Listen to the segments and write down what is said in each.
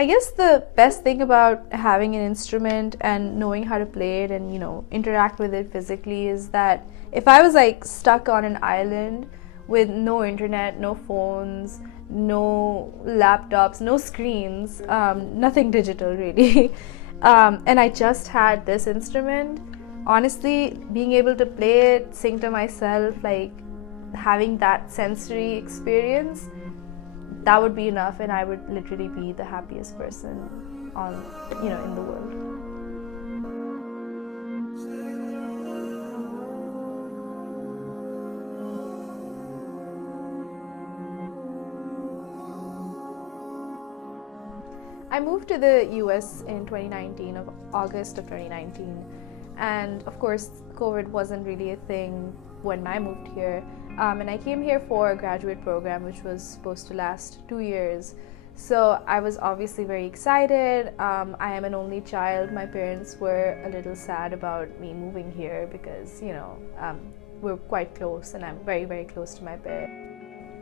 I guess the best thing about having an instrument and knowing how to play it and, interact with it physically is that if I was like stuck on an island with no internet, no phones, no laptops, no screens, nothing digital really, and I just had this instrument, honestly, being able to play it, sing to myself, like having that sensory experience, that would be enough, and I would literally be the happiest person in the world. I moved to the US in 2019, of August of 2019, and of course COVID wasn't really a thing when I moved here, and I came here for a graduate program which was supposed to last 2 years. So I was obviously very excited. I am an only child. My parents were a little sad about me moving here because we're quite close and I'm very, very close to my parents.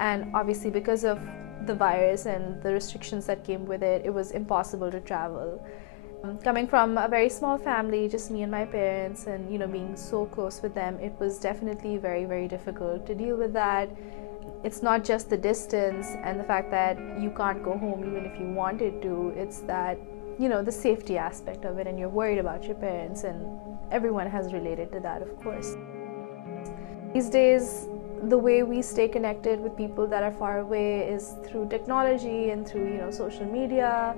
And obviously because of the virus and the restrictions that came with it, it was impossible to travel. Coming from a very small family, just me and my parents, and being so close with them, it was definitely very, very difficult to deal with that. It's not just the distance and the fact that you can't go home even if you wanted to, it's that the safety aspect of it, and you're worried about your parents, and everyone has related to that, of course. These days, the way we stay connected with people that are far away is through technology and through social media.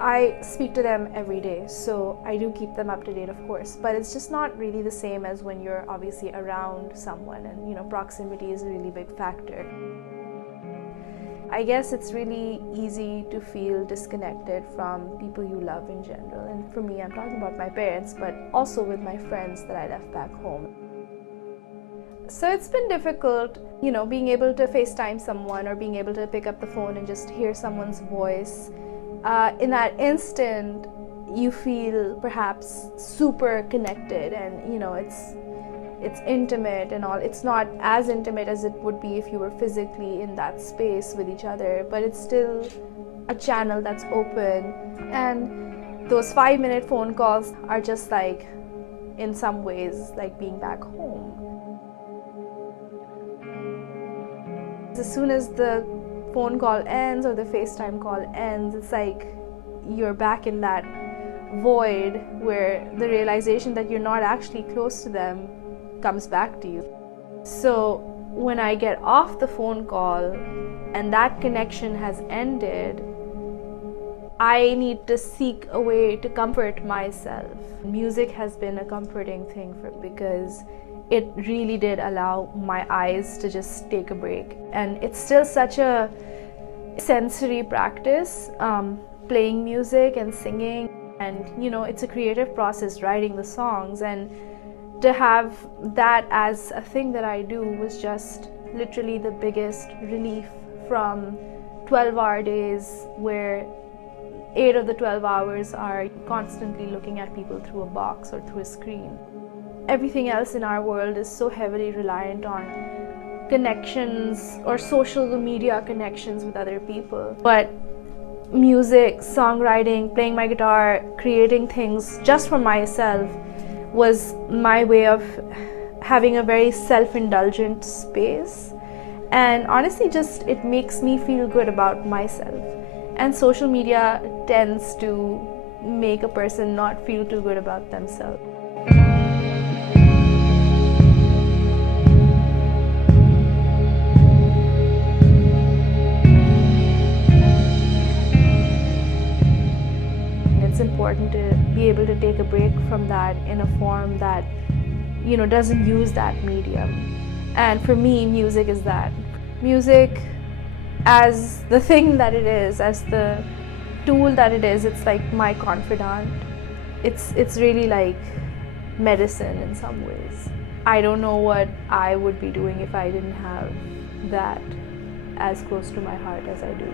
I speak to them every day, so I do keep them up to date, of course, but it's just not really the same as when you're obviously around someone, and proximity is a really big factor. I guess it's really easy to feel disconnected from people you love in general, and for me, I'm talking about my parents, but also with my friends that I left back home. So it's been difficult, being able to FaceTime someone or being able to pick up the phone and just hear someone's voice. In that instant, you feel perhaps super connected, and it's intimate and all. It's not as intimate as it would be if you were physically in that space with each other, but it's still a channel that's open. And those 5-minute phone calls are just like, in some ways, like being back home. As soon as the phone call ends or the FaceTime call ends, it's like you're back in that void where the realization that you're not actually close to them comes back to you. So when I get off the phone call and that connection has ended, I need to seek a way to comfort myself. Music has been a comforting thing because it really did allow my eyes to just take a break. And it's still such a sensory practice, playing music and singing, and it's a creative process, writing the songs, and to have that as a thing that I do was just literally the biggest relief from 12-hour days where 8 of the 12 hours are constantly looking at people through a box or through a screen. Everything else in our world is so heavily reliant on connections or social media connections with other people. But music, songwriting, playing my guitar, creating things just for myself was my way of having a very self-indulgent space. And honestly, just it makes me feel good about myself. And social media tends to make a person not feel too good about themselves. It's important to be able to take a break from that in a form that doesn't use that medium. And for me, music is that. Music, as the thing that it is, as the tool that it is, it's like my confidant. It's really like medicine in some ways. I don't know what I would be doing if I didn't have that as close to my heart as I do.